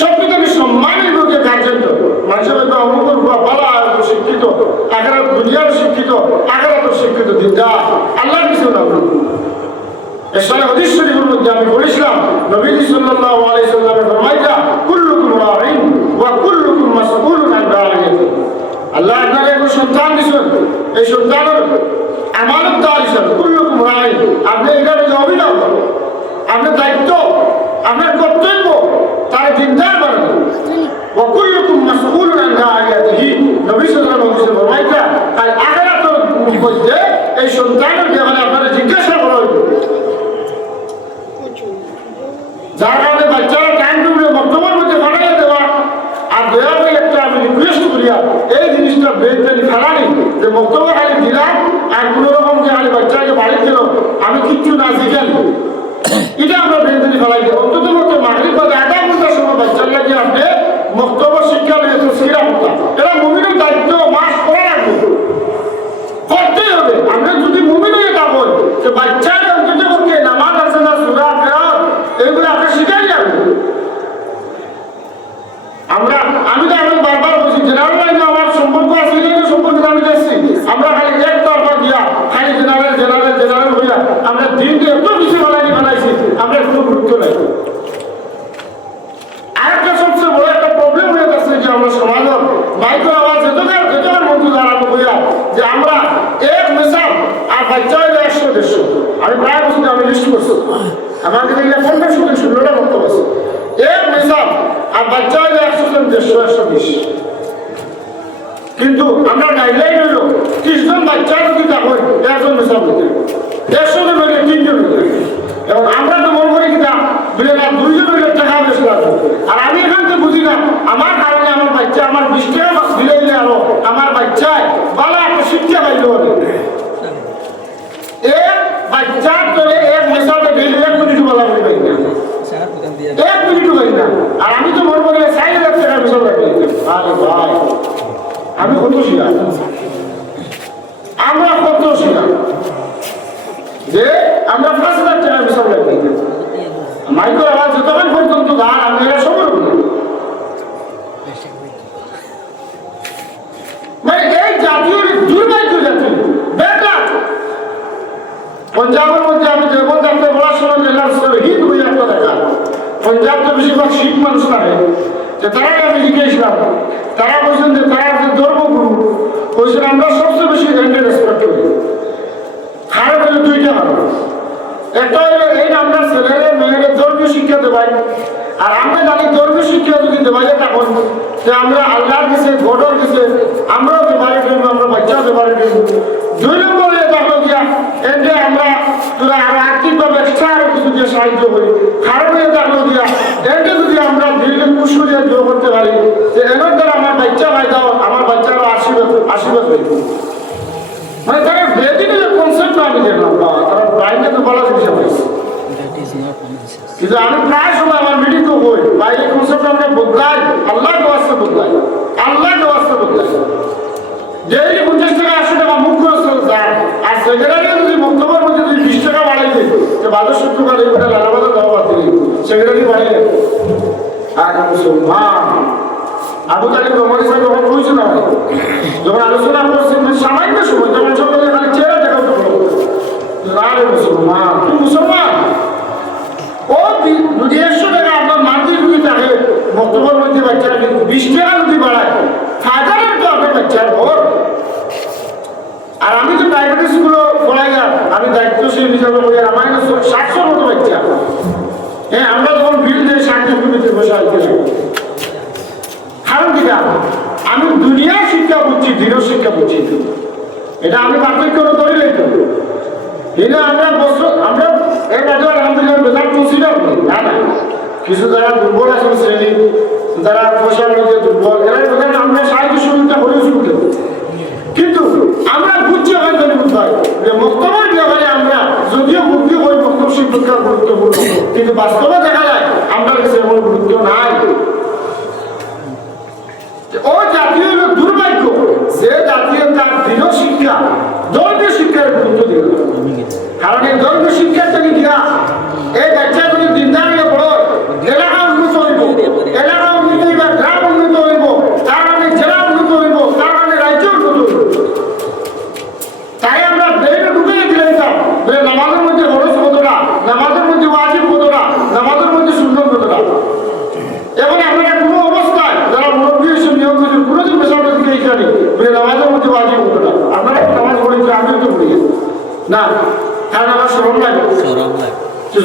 সবথেকে আমি সম্মান হইব যে গার্জেন তো মানুষের হইবা অমুকর বলা শিক্ষিত, আগেরা দুনিয়ারও শিক্ষিত, আগেরা তো শিক্ষিত দিনদার, আল্লাহ কিছু না। এছাড়া হাদিস শরীফের মধ্যে আমি বলেছিলাম, নবীজি সাল্লাল্লাহু আলাইহি সাল্লামের ফরমাইতা, কুল্লুকুম রাঈন ওয়া কুল্লুকুম মাসউলুন আন রাঈয়াতিহি। আল্লাহ আপনাকে একটা সন্তান দিয়েছেন, এই সন্তানের আমানতদার হিসেবে কুল্লুকুম রাঈন, আপনি এটার অভিনব, আপনার দায়িত্ব, আপনার কর্তব্য তার দিনদার বানানো। ওয়া কুল্লুকুম মাসউলুন আন রাঈয়াতিহি, নবী সাল্লাল্লাহু আলাইহি ওয়াসাল্লাম ফরমাইতা, তাই আখিরাতের মধ্যে এই সন্তানের ব্যাপারে আপনারা জিজ্ঞাসা করা হইবে। যার কারণে বাচ্চারা টাইম টুবিলে বর্তমান মধ্যে ফাটাইয়া দেওয়া। আর দয়া করে একটা আমি রিকোয়েস্ট করিয়া এই জিনিসটা বেদনি ফেলানি, যে বক্তব্য খালি দিলাম আর কোনো রকম যে খালি বাচ্চাকে বাড়ি দিল, আমি কিচ্ছু না শিখাই, এটা আমরা বেদনি ফেলাই দিই। অন্তত মধ্যে মাগরিব বাদে আধা ঘন্টার সময় বাচ্চার লাগে আপনি বক্তব্য শিক্ষা রয়েছে সিরা হতা, এটা মুমিনের দায়িত্ব, মাস করা লাগবে, করতেই হবে। আমরা যদি মুমিন হয়ে থাকবো যে বাচ্চারা অন্তত পক্ষে নামাজ আছে না, সূরা কেরাত, এগুলো আপনি শিখাই যাবেন। আমি তো আমি বারবার বলছি, জেনারেল লাইনে আমার সম্পর্ক আছে, সম্পর্কে আমি দেখছি। আমরা খালি এক তরফা দিয়া খালি জেনারেল জেনারেল জেনারেল হইয়া আমরা দিনকে এত বেশি বানাইছি, আমরা কোনো গুরুত্ব নাই। আরেকটা সবচেয়ে বড় একটা প্রবলেম হয়ে যাচ্ছে যে আমরা সমাজের মাইকের আওয়াজ যেতবার মন্ত্রী দাঁড়ানো হইয়া যে আমরা এক মেসাব আর বাচ্চা হইলে 100-150। আমি প্রায় বলছি, আমি লিস্ট করছি, আমাকে দেখলে 15-16টা বক্তব্য আছে। এক মেসাব আর বাচ্চা হইলে 100-150-120। কিন্তু আমরা গাইডলাইন হইল 30 জন বাচ্চা যদি দেখো একজন মেসাব হইতে, 100 জন হইলে 3 জন হইতে। এবং আমরা তো মনে করি কিনা দুই না 2 জন হইলে টাকা বেশি লাগবে। আর আমি এখান থেকে বুঝি না, আমার কারণে আমার বাচ্চা আমার 20 টাকা দিলে দিলে আরো আমার বাচ্চায় ভালো একটা শিক্ষা পাইতে হবে। এক বাচ্চার তোলে এক মেসাবে ডেলি 1 মিনিট বলা বলি পাই না, 1 মিনিটও পাই না। আর আমি তো মনে করি 4,000 টাকা মেসাব রাখি। আরে ভাই, আমি কত শিখা, আমরা কত শিখা যে আমরা 5,000 টাকা মেসাব রাখি। মাইকের আওয়াজ যতক্ষণ পর্যন্ত গান আমি এরা সবর না, মানে এই জাতীয় দুর্ভাগ্য জাতি বেকার। পঞ্জাবের মধ্যে আমি যখন থাকতে বলার সময় দেখলাম শহীদ হয়ে একটা দেখা। পঞ্জাব তো বেশিরভাগ শিখ মানুষ থাকে, যে তারাই আমি জিজ্ঞেসলাম, তারা বলছেন যে তারা যে ধর্মগুরু বলছেন আমরা সবচেয়ে বেশি রেসপেক্ট করি। খারাপ হলে 2টা কারণ, একটা হলো এই আমরা ছেলেদের মেয়েদের ধর্মীয় শিক্ষা দেবাই। আর আমরা জানি ধর্মীয় শিক্ষা যদি দেবাই তখন যে আমরা আল্লাহর কাছে গডর কাছে আমরাও ব্যবহারে করবো, আমরা বাচ্চাও ব্যবহারে করবো। 2 নম্বরে দেখো গিয়া এতে আমরা তোরা আরো আর্থিকভাবে এক্সট্রা আরো কিছু দিয়ে সাহায্য করি। খারাপ হয়ে দেখলো গিয়া এতে যদি আমরা দীর্ঘ করিয়া দোয়া করতে পারি যে এনার দ্বারা আমার বাচ্চা ভাই দাও, আমার বাচ্চারও আশীর্বাদ আশীর্বাদ হইব। মানে তারা বেদিনের কনসেপ্ট আমি দেখলাম, তারা বাইরে তো বলা জিনিস হয়েছে। কিন্তু আমি প্রায় সময় আমার মিটিং তো হই বা এই কনসেপ্ট আমরা বদলাই, আল্লাহর ব্যবস্থা বদলাই, আল্লাহর ব্যবস্থা বদলাই। ডেইলি 50 টাকা 80 টাকা মুখ খরচ যায়, আর সেক্রেটারি যদি বক্তব্যের মধ্যে যদি 20 টাকা বাড়াই দেয় যে বাজার শুক্রবার এই বেটা লালাবাজার দেওয়া বাদ দিলি, সেক্রেটারি বাড়িয়ে আর মুসলমান আবু তালিব রহমান সাহেব যখন কইছে না, যখন আলোচনা করছে সামান্য সময় যখন সকালে খালি চেহারা দেখা উঠে আরে মুসলমান, তুই মুসলমান ও যদি 100 টাকা আপনার মান্থলি যদি থাকে বক্তব্যের মধ্যে বাচ্চারা কিন্তু 20 টাকা যদি বাড়ায় হাজারের তো আপনার বাচ্চার ওর। আর আমি তো ডায়াবেটিস গুলো পড়াই না, আমি দায়িত্বশীল হিসাবে বলি আমার 700 মতো বাচ্চা। হ্যাঁ, আমরা যখন বিল দিয়ে 60 কোটিতে বসে আসতে কারণ কিনা আমি দুনিয়ার শিক্ষা বুঝছি, দৃঢ় শিক্ষা বুঝছি, এটা আমি পার্থক্য ধরে লেখো। এটা আমরা বছর আমরা এর মাঝে আলহামদুলিল্লাহ রেজাল্ট কনসিডার করি না, না কিছু যারা দুর্বল আছে শ্রেণী, যারা পয়সার মধ্যে দুর্বল, এরা আমরা সাহিত্য সুবিধা হলেও শুনতে। কিন্তু আমরা বুঝছি হয় জানি কোথায় যে বক্তব্যের ব্যাপারে আমরা যদিও বুদ্ধি হই বক্তব্য শিক্ষা গুরুত্বপূর্ণ, কিন্তু বাস্তবে দেখা যায় আমরা কাছে এমন গুরুত্ব নাই। ও জাতীয় হলো দুর্ভাগ্য যে জাতীয় তার দৃঢ় শিক্ষা ধর্মীয় শিক্ষার গুরুত্ব দিল। কারণ এই ধর্মীয় শিক্ষার থেকে গিয়া এই বাচ্চাগুলি দিনদারিয়ে বড় এলাকা উন্নত হইব, এলাকা উন্নত হইব, গ্রাম উন্নত হইব, তার মানে জেলা উন্নত হইব, তার মানে রাজ্য উন্নত হইব। তাই আমরা ব্রেনে ঢুকে দিলাম যে নামাজের মধ্যে খরচ কতটা, নামাজের মধ্যে ওয়াজিব কতটা, নামাজের মধ্যে সুন্দর কতটা। এখন আপনারা কোনো অবস্থায় যারা মুরব্বী এসে নিয়ম করেছেন কোনোদিন পেশাটা দিকে এখানে নামাজের মধ্যে ওয়াজিব কতটা, আপনারা নামাজ পড়েছে আমিও তো পড়ি না, কারণ আমার স্মরণ লাগে।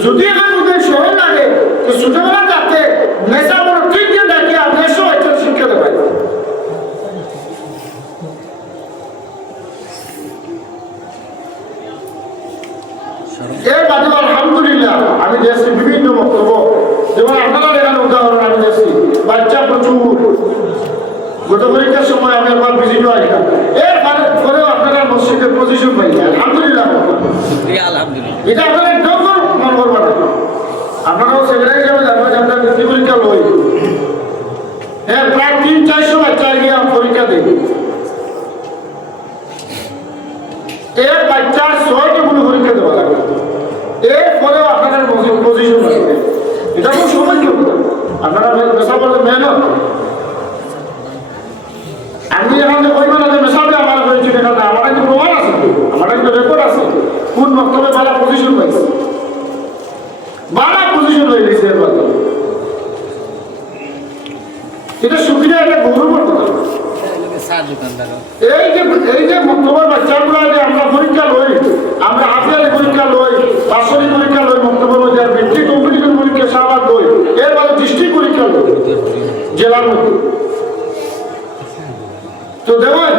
যদি আমার মধ্যে স্মরণ লাগে তো ছোটবেলা যাতে নেশা বড় ঠিক দিয়ে ডাকি আর নেশো একটা শিক্ষা দেবে। এর বাদে আলহামদুলিল্লাহ আমি দেখছি বিভিন্ন বক্তব্য, যেমন আপনারা দেখার উদাহরণ আমি দেখছি বাচ্চা প্রচুর। গত পরীক্ষার সময় আমি একবার ভিজিট আসলাম, এর পরেও আপনারা মসজিদের পজিশন পাই আলহামদুলিল্লাহ। এটা আপনারা একদম মন করবেন না, আপনারাও সেক্রেটারি হিসাবে জানবেন যে আপনার বৃত্তি পরীক্ষা লই। হ্যাঁ, প্রায় 300-400 বাচ্চা গিয়ে পরীক্ষা দেয়, এর বাচ্চার 6টি গুলো পরীক্ষা দেওয়া লাগে, এরপরেও আপনারা পজিশন লাগবে। এটা খুব সৌভাগ্য, আপনারা পেশা করলে মেহনত। আমি এখানে কইব না যে মেশাবে আমার হয়েছে, এটা না, আমার একটা প্রমাণ আছে, আমার একটা রেকর্ড আছে কোন বক্তব্যে ভালো পজিশন পাইছে, ভালো পজিশন হয়ে গেছে। এর বক্তব্য এটা সুবিধা, এটা গৌরবের কথা। এই যে বক্তব্যের বাচ্চাগুলো যে আমরা পরীক্ষা লই, আমরা হাফিয়ালি পরীক্ষা লই, বাৎসরিক পরীক্ষা লই, বক্তব্যের মধ্যে আর ব্যক্তি কম্পিটিশন পরীক্ষা শাহবাদ লই, এর বাদে ডিস্ট্রিক্ট পরীক্ষা লই জেলার মধ্যে। তো দেখুন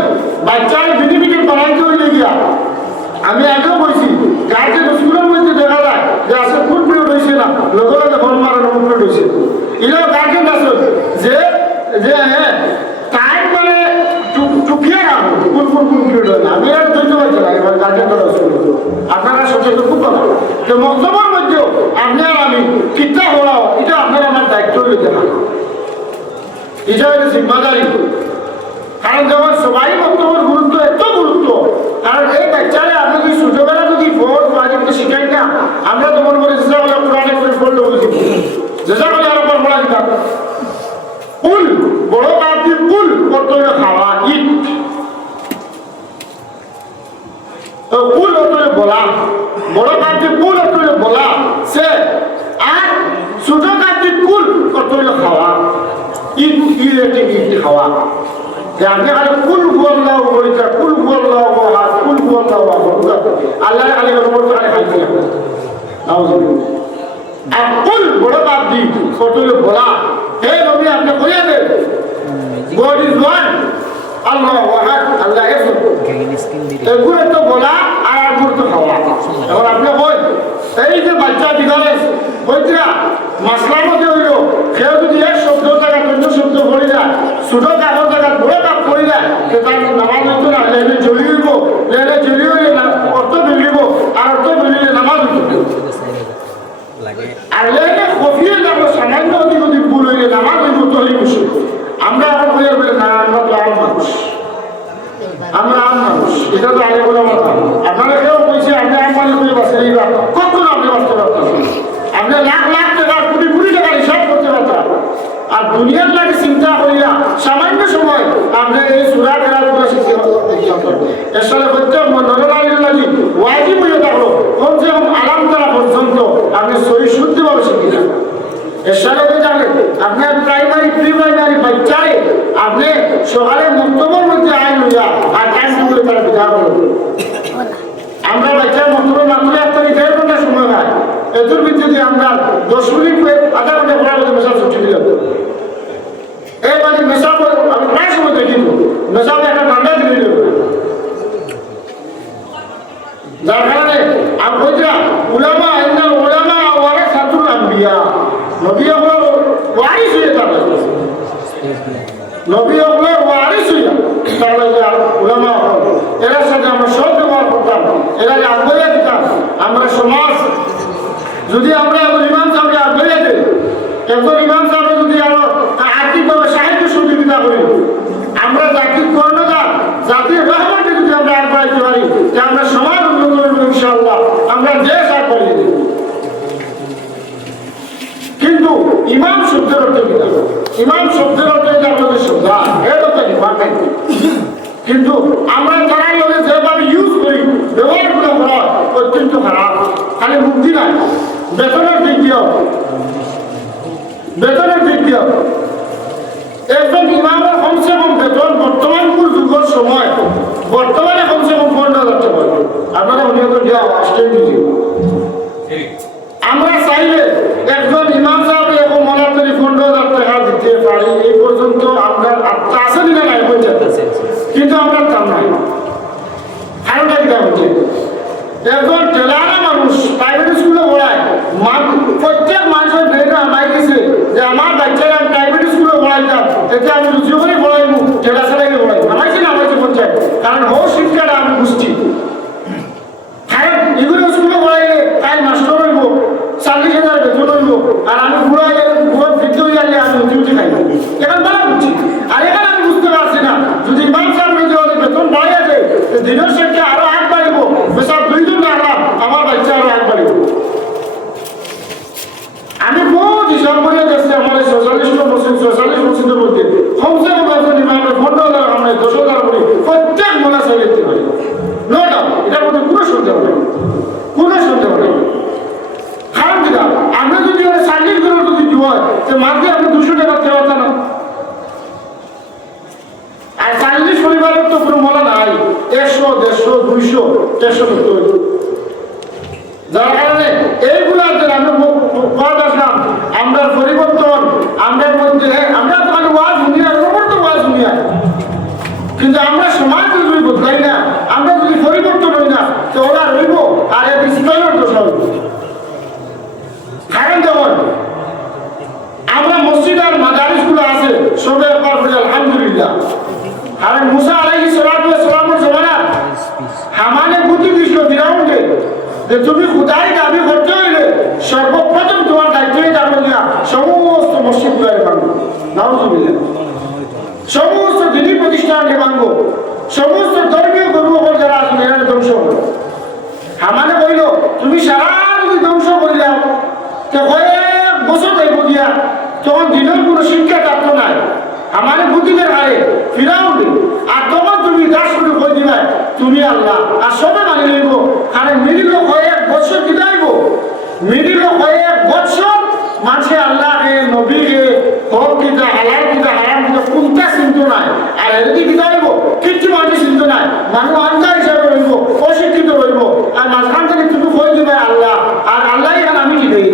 বাচ্চার বেনিফিটের বাড়াইতে হইলে গিয়া আমি আগেও বলছি গার্জেন স্কুলের মধ্যে দেখা যায় যে আজকে ফুল পিরিয়ড হয়েছে না, লোকের লোকে ফোন মারানো ফুল পিরিয়ড হয়েছে, এটাও গার্জেন আছে যে হ্যাঁ টাইম মানে চুকিয়ে রাখো কোন পিরিয়ড হয় না। আমি আর ধন্যবাদ জানাই এবার গার্জেন করা স্কুল, আপনারা সচেতন খুব ভালো যে বক্তব্যের মধ্যেও আপনার আমি কিতা হওয়া এটা আপনার আমার দায়িত্ব নিতে না, এটা হচ্ছে জিম্মাদারি। কারণ যখন সবাই বক্তব্যের গুরুত্ব এত গুরুত্ব, কারণ এই বাচ্চারা আপনি যদি ছোটবেলা যদি ফোর্স ওয়াজিবকে শিখাই না, আমরা তো মনে করি যেটা বলে কোরআনে করে পড়লে বলছি যেটা বলে আর উপর পড়া দিতাম কুল বড় কাজ কুল কত খাওয়া ইট কুল অতলে বলা, বড় কাজ কুল অতলে বলা সে, আর ছোট কাজ কুল অতলে খাওয়া ইট ইট খাওয়া। যে আপনি আর কুল বললাও বইটা কুল বললাও হাত কুল বললাও আল্লাহ আলী রহমত আলী খাইছে আর কুল বড় বাদ দি কতলে বলা, হে নবী আপনি কইয়া দেন গড ইজ ওয়ান আল্লাহ ওয়াহাদ আল্লাহ এক, এগুলো তো বলা আর আগুর তো খাওয়া। এখন আপনি কই এই যে বাচ্চা বিদ্যালয় বইটা মাসলার মধ্যে হইল, কেউ যদি এক শব্দ জায়গা 10 মিনিট আধা ঘন্টা পড়ার মধ্যে মেশাব ছুটি দিলাম এই মানে মেশাব আমি প্রায় সময় দেখি মেশাব একটা ঠান্ডা দিলে দেবে যার কারণে আমি বলছিলাম উলামা ইন্নাল উলামা ওয়ারাসাতুল আম্বিয়া নবী হলো ওয়ারিস হয়ে থাকে নবী হলো ওয়ারিস হয়ে তাহলে উলামা এর সাথে আমরা সব ব্যবহার করতাম এরা আগ্রহ দিতাম আমরা সমাজ যদি আমরা ইমাম সাহেবকে আগ্রহ দিই একজন ইমাম সাহেব যদি আরো আর্থিকভাবে সাহায্য সহযোগিতা করি আমরা জাতির কর্ণধার জাতির রহমতকে যদি আমরা আগ্রহ পারি যে আমরা সমাজ উন্নত করবো ইনশাআল্লাহ আমরা দেশ আর করিয়ে দেব কিন্তু ইমাম শব্দের অর্থ কি ইমাম শব্দের অর্থ যে আমাদের শ্রদ্ধা এর অর্থ কি কিন্তু আমরা যারা লোকে যেভাবে ইউজ করি ব্যবহার করে করা অত্যন্ত খারাপ খালি মুক্তি নাই বেতনের দিক দিয়েও একজন ইমামের কমসে কম বেতন বর্তমান যুগের সময় বর্তমানে কমসে কম 15,000 টাকা আপনারা উন্নত দেওয়া আসছেন দিদি আমরা চাইলে একজন ইমাম সাহেব এবং মনে করি 15,000 টাকা দিতে পারি এই পর্যন্ত আমরা আত্মা আছে না নাই হয়ে যাচ্ছে কিন্তু আমরা দাম নাই কারণটা কি হচ্ছে একজন টেলারা মানুষ প্রাইভেট স্কুলে পড়ায় প্রত্যেক মানুষের ব্রেনে আমায় গেছে যে আমার বাচ্চারা প্রাইভেট স্কুলে পড়াইতাম এতে আমি রুচি করে পড়াইবো টেলা সেটাকে পড়াইবো আমাইছে না আমাইছে পঞ্চায়েত কারণ ও শিক্ষাটা আমি বুঝছি কারণ এগুলো স্কুলে পড়াইলে তাই মাস্টার হইব 40,000 বেতন হইব আর আমি পুরো বৃদ্ধ হয়ে গেলে আমি উঠি খাই এখন ভালো বুঝছি আর এখানে আমি বুঝতে পারছি না যদি ইমাম সাহেব যদি বেতন বাড়িয়ে যায় দিনের সংখ্যা আরো 8 বাড়িব বেশা 2 জন রাখলাম আমার বাচ্চা আরো 8 বাড়িব আমি বহুত হিসাব করে দেখছি আমার 46 মসজিদের মধ্যে কমসে কম একজন ইমামের 15,000 আমরা 10,000 করে প্রত্যেক মোলা চাইলে দিতে পারি নো ডাউট এটার মধ্যে কোনো সন্দেহ নেই কারণ কি আমরা যদি 40 করে যদি দিব তো মাঝে আপনি 200 টাকা দেওয়া না আর 40 পরিবারের তো কোনো মোলা নাই 100, 150, 200, 150 যার কারণে এইগুলা যে আমরা আসলাম আমরা পরিবর্তন আমরা মধ্যে আমরা তো খালি ওয়াজ শুনিয়া তো ওয়াজ শুনিয়া কিন্তু আমরা সমাজ যদি বদলাই না আমরা যদি পরিবর্তন হই না তো ওরা রইব আর এর স্থানীয় দোষ হবে কারণ যেমন আমরা মসজিদ আর মাদারিসগুলো আছে সবে একবার বলি আলহামদুলিল্লাহ কারণ মুসা আলাইহিস সালামের জমানা হামানে বুদ্ধি দিছিল ফিরাউনকে যে তুমি খুদাই দাবি করতে হইলে সর্বপ্রথম তোমার দায়িত্বই জানো না সমস্ত মসজিদগুলো ভাঙবো নাউজুবিল্লাহ সমস্ত দিনী প্রতিষ্ঠানকে ভাঙবো সমস্ত ধর্মীয় গুরুবর যারা আছেন এরা ধ্বংস করো হামানে বলল তুমি সারা যদি ধ্বংস করিলাম তো কয়েক বছর দেখবো দিয়া তখন দিনের কোনো শিক্ষা থাকতো নাই আমার বুদ্ধিদের হারে ফিরাউন আর তখন তুমি দাস করে বই দিবে তুমি আল্লাহ আর সবে মানি লইব কারণ মিলিল কয়েক বছর দিদাইব মিলিল কয়েক বছর মানুষে আল্লাহকে নবীকে হক কিতা হালাল কিতা হারাম কিতা কোনটা চিন্ত নাই আর এদিকে দিদাইব কিচ্ছু মানুষ চিন্ত নাই মানুষ আঞ্জা হিসাবে রইব অশিক্ষিত রইব আর মাঝখান থেকে তুমি বই দিবে আল্লাহ আর আল্লাহ এখানে আমি কি দেই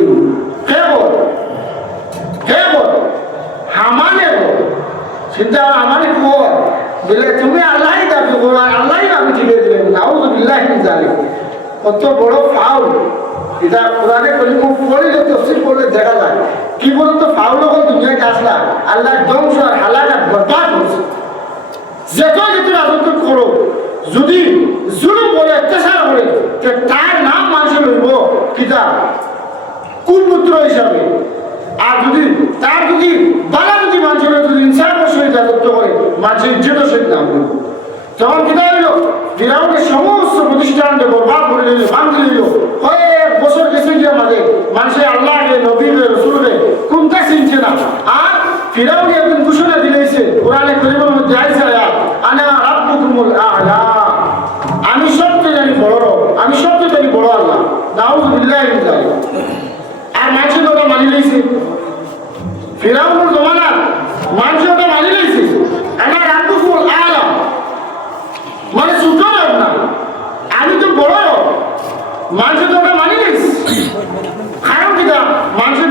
হে বল হামানে চিন্তা আমানে কর বলে তুমি আল্লাহই দাবি করো আর আল্লাহই আমি ঠিক দিলেন নাউযুবিল্লাহ মিন যালিক কত বড় ফাউল এটা কোরআনে কলিমা পড়লে তাফসীর করলে দেখা যায় কি বলতো ফাউল হল দুনিয়াতে আসলা আল্লাহ ধ্বংস আর হালাকাত বরবাদ করছে যত রাজত্ব করো যদি জুলুম করে অত্যাচার করে তার নাম মানুষের হইব কিতা কুপুত্র হিসাবে আর যদি তার যদি বালা যদি মানুষের যদি ইনসাফের সহিত রাজত্ব করে মানুষের ইজ্জতের সহিত নাম করবে তখন কিনা হইল ফিরাউনের সমস্ত প্রতিষ্ঠানকে বরবাদ করে দিল ভাঙতে দিল কয়েক বছর গেছে গিয়ে আমাদের মানুষের আল্লাহকে নবীকে রসুলকে কোনটা চিনছে না আর ফিরাউনি একদিন ঘোষণা দিয়েছে কোরআনে কারীমের মধ্যে আইছে আনা রাব্বুকুমুল আ'লা আমি সবচেয়ে জানি বড় আমি সবচেয়ে জানি বড় আল্লাহ নাউযুবিল্লাহি মিন যালিক আর মানুষের ওটা মানি লইছে ফিরাউনের জমানা মানুষের ওটা মানি লইছে আনা রাব্বুকুমুল আ'লা মানে ছোট না আমি তো বড় মানুষের ওটা মানি লইছে কারণ কিনা মানুষের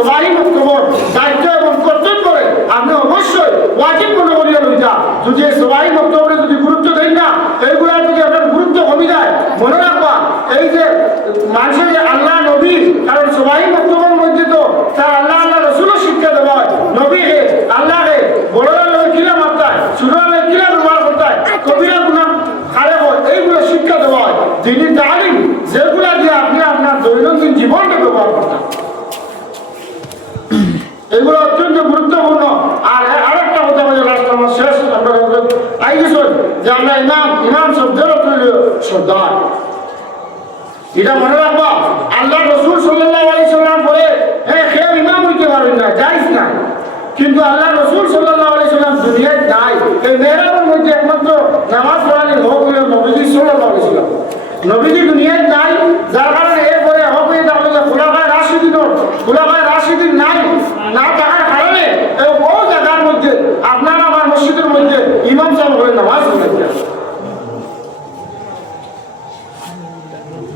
সবাই বক্তব্য দায়িত্ব এবং কর্তব্য করে আপনি অবশ্যই ওয়াজিব মনে করিয়া লইতা। যদি সবাই বক্তব্যে যদি গুরুত্ব দেন না, এইগুলা যদি আপনার গুরুত্ব কমে যায়, মনে রাখবা এই যে মানুষের যে আল্লাহ নবী, কারণ সবাই বক্তব্যের মধ্যে তো তার আল্লাহ আল্লাহ রসুলও শিক্ষা দেওয়া হয়। নবীকে আল্লাহকে বড়রা লোক কিলা মাত্রায়, ছোটরা লোক কিলা ব্যবহার করতায়, কবিরা গুণা খারে হয়, এইগুলো শিক্ষা দেওয়া হয়। যিনি তালিম যেগুলা দিয়ে আপনি আপনার দৈনন্দিন জীবনকে ব্যবহার করতেন, এগুলো অত্যন্ত গুরুত্বপূর্ণ। আর আরেকটা কথা বলে লাস্ট আমার শেষ আই গেছেন যে আমরা ইমাম শব্দের শ্রদ্ধা, এটা মনে রাখবা। আল্লাহ রসুল সাল্লাল্লাহু আলাইহি সাল্লাম বলে কেউ ইমাম হইতে পারবেন না, জায়েজ না। কিন্তু আল্লাহ রসুল সাল্লাল্লাহু আলাইহি সাল্লাম দুনিয়ায় নাই। এই মেহরাবের মধ্যে একমাত্র নামাজ পড়ানি হক হইল নবীজি সাল্লাল্লাহু আলাইহি সাল্লাম। নবীজি দুনিয়ায় নাই, যার কারণে এরপরে হক হয়ে তাহলে খোলাফায়ে রাশিদিন নাই, না থাকার কারণে এই বহু জায়গার মধ্যে আপনার আমার মসজিদের মধ্যে ইমাম সাহেব করে নামাজ পড়েছে।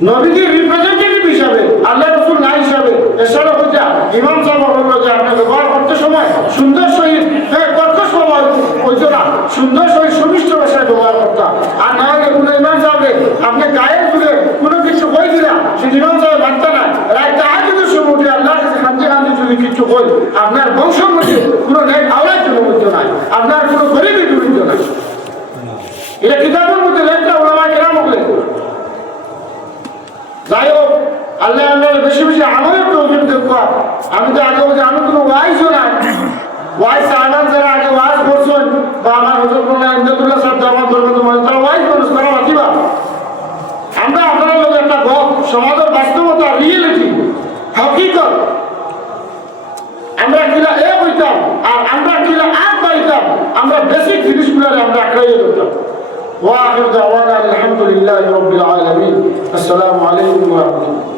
নবীজির রিপ্রেজেন্টেটিভ হিসাবে, আল্লাহ রসুল না হিসাবে এছাড়া হইতে ইমাম সাহেব বললো যে আপনি ব্যবহার করতে সময় সুন্দর সহিত কর্কশ হইতো না, সুন্দর সহিত সুমিষ্ট ভাষায় ব্যবহার করতাম। আর না হলে কোনো ইমাম সাহেবকে আপনি গায়ে তুলে কোনো কিছু কই দিলাম, সে ইমাম সাহেব মানতে না। রায় তাহার যদি শুরু উঠে আল্লাহ কাছে কান্দি কান্দি যদি কিছু কই, আপনার বংশের মধ্যে কোনো নেট আওয়াজ জনমধ্য নাই, আপনার কোনো গরিবই জড়িত নাই। এটা কিতাবের মধ্যে লেখা ওলামা কেরাম বলে। যাই হোক, আল্লাহ আল্লাহ বেশি বেশি আমলের তৌফিক দেখবা। আমি তো আগে বলছি আমি কোনো ওয়াইজও নাই, ওয়াইজ সাহাবান যারা আগে ওয়াজ করছেন বা আমার হযরত মোল্লা ইমদাদুল্লাহ সাহেব দাওয়াত করবেন, তারা ওয়াইজ মানুষ, তারা বাকিবা। আমরা আপনার লোক একটা গপ, সমাজের বাস্তবতা, রিয়েলিটি, হকিকত, আমরা কিলা এ হইতাম আর আমরা কিলা আগ পাইতাম, আমরা বেসিক জিনিসগুলোরে আমরা আঁকড়াইয়ে ধরতাম। وآخر دعوانا الحمد لله رب العالمين. السلام عليكم ورحمة الله.